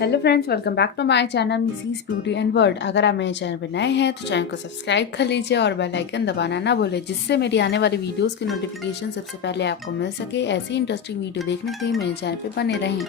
Hello friends, welcome back to my channel Mrs beauty and world. अगर आप मेरे चैनल पर नए हैं तो चैनल को सब्सक्राइब कर लीजिए और बेल आइकन दबाना ना भूलें, जिससे मेरी आने वाली वीडियोस की नोटिफिकेशन सबसे पहले आपको मिल सके। ऐसी इंटरेस्टिंग वीडियो देखने के लिए मेरे चैनल पे बने रहें।